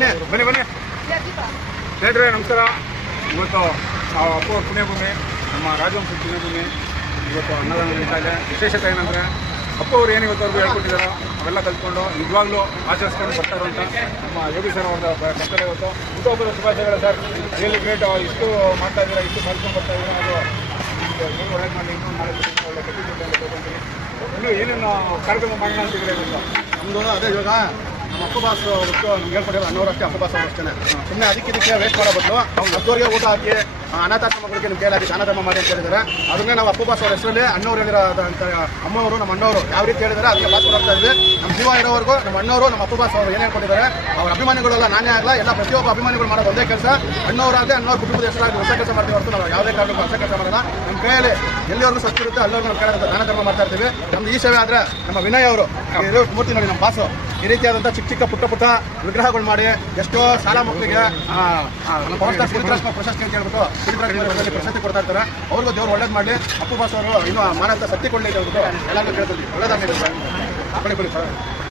ಬನ್ನಿ ಬನ್ನಿ ಸ್ನೇಹಿತರೆ ನಮಸ್ಕಾರ. ಇವತ್ತು ಅಪ್ಪು ಪುಣ್ಯಭೂಮಿ, ನಮ್ಮ ರಾಜವಂಶ ಪುಣ್ಯಭೂಮಿ ಇವತ್ತು ಅನ್ನದಾನ ನಡೀತಾ ಇದೆ. ವಿಶೇಷತೆ ಏನಂದರೆ ಅಪ್ಪು ಅವರು ಏನು ಇವತ್ತವರೆಗೂ ಹೇಳ್ಕೊಟ್ಟಿದ್ದಾರೋ ಅವೆಲ್ಲ ಕಲ್ತ್ಕೊಂಡು ನಿಜವಾಗ್ಲೂ ಆಚರಿಸ್ಕೊಂಡು ಬರ್ತಾರೋ ಅಂತ ನಮ್ಮ ಯೋಗಿ ಸರ್ ಅವ್ರದ್ದು ಬರ್ತಾರೆ. ಇವತ್ತು ಹುಟ್ಟುಹಬ್ಬದ ಶುಭಾಶಯಗಳು ಸರ್. Really great. ಇಷ್ಟು ಮಾಡ್ತಾ ಇದ್ದೀರಾ, ಇಷ್ಟು ಕಲ್ತ್ಕೊಂಡು ಬರ್ತಾ ಇದ್ದೀರಾ. ಅದು ಏನು ಒಳ್ಳೆ ಮಾಡಿ ಇನ್ನೂ ನಾಳೆ ಒಳ್ಳೆ ಕಟ್ಟಿದ್ದು ಇನ್ನೂ ಏನೇನು ಕಾರ್ಯಕ್ರಮ ಮಾಡೋಣ ಅಂತಿದ್ರೆ ಇವತ್ತು ನಮ್ಮದು ಅದೇ ಇವಾಗ ನಮ್ಮ ಅಪ್ಪು ಬಾಸ್ ಹೊತ್ತು ನಮ್ಗೆ ಹೇಳ್ಕೊಟ್ಟಿರೋ ಅನ್ನೋರಷ್ಟೇ ಅಪ್ಪು ಬಾಸ್ ಅಷ್ಟೇ. ಸುಮ್ಮನೆ ಇದಕ್ಕೆ ವೇಸ್ಟ್ ಮಾಡೋ ಬದಲು ಹತ್ತುವರೆಗೆ ಊಟ ಹಾಕಿ ಅನಾಥಾಶ್ರಮಗಳಿಗೆ ನಿಮ್ಮ ಕೈಲಾಗಿ ಅನಾಥಾಶ್ರಮ ಮಾಡಿ ಅಂತ ಹೇಳಿದ್ದಾರೆ. ಅದನ್ನೇ ನಾವು ಅಪ್ಪು ಬಾಸ್ ಅವ್ರ ಹೆಸರಲ್ಲಿ ಅಣ್ಣವ್ರು ಹೇಳಿರೋ ಅಂತ ಅಮ್ಮವರು ನಮ್ಮ ಅಣ್ಣವರು ಯಾವ ರೀತಿ ಹೇಳಿದ್ದಾರೆ ಅದಕ್ಕೆ ಬಾಸ್ ಕೊಡ್ತಾ ಇದ್ವಿ. ನಮ್ಮ ಜೀವ ಇರೋವರೆಗೂ ನಮ್ಮ ಅಣ್ಣವರು ನಮ್ಮ ಅಪ್ಪು ಬಾಸ್ ಅವರು ಏನು ಹೇಳ್ಕೊಟ್ಟಿದ್ದಾರೆ ಅವ್ರ ಅಭಿಮಾನಿಗಳೆಲ್ಲ ನಾನೇ ಆಗಲ್ಲ, ಎಲ್ಲ ಪ್ರತಿಯೊಬ್ಬ ಅಭಿಮಾನಿಗಳು ಮಾಡೋದು ಒಂದೇ ಕೆಲಸ. ಅಣ್ಣವರಾಗಲಿ ಅಣ್ಣವ್ರ ಕುಟುಂಬದ ಹೆಸರಾಗಿ ಹೊಸ ಕೆಲಸ ಮಾಡ್ತೀವಿ ಹೊರತು ನಾವು ಯಾವುದೇ ಕಾರಣಕ್ಕೂ ಹೊಸ ಕೆಲಸ ಮಾಡೋಣ. ನಮ್ಮ ಕೈಯಲ್ಲಿ ಎಲ್ಲಿವರೆಗೂ ಸತ್ತಿರುತ್ತೆ ಅಲ್ಲಿವರೆಗೂ ನಮ್ಮ ಕಡೆ ದಾನ ಧರ್ಮ ಮಾಡ್ತಾ ಇರ್ತೀವಿ. ನಮ್ದು ಈ ಸೇವೆ ಆದರೆ ನಮ್ಮ ವಿನಯ್ ಅವರು ಮೂರ್ತಿ ನೋಡಿ ನಮ್ಮ ಬಾಸು ಈ ರೀತಿಯಾದಂಥ ಚಿಕ್ಕ ಪುಟ್ಟ ವಿಗ್ರಹಗಳು ಮಾಡಿ ಎಷ್ಟೋ ಶಾಲಾ ಮಕ್ಕಳಿಗೆ ಪ್ರಶಸ್ತಿ ಅಂತ ಹೇಳ್ಬಿಟ್ಟು ಪ್ರಶಸ್ತಿ ಕೊಡ್ತಾ ಇರ್ತಾರೆ. ಅವ್ರಿಗೂ ದೇವ್ರು ಒಳ್ಳೇದು ಮಾಡಲಿ. ಅಪ್ಪು ಬಾಸ್ ಅವರು ಇನ್ನೂ ಮಾನಂತ ಶಕ್ತಿ ಕೊಡಲಿ ಅಂತ ಹೇಳ್ಬಿಟ್ಟು ಎಲ್ಲರಿಗೂ ಕೇಳ್ತೀವಿ. ಒಳ್ಳೇದಾಗಲಿ.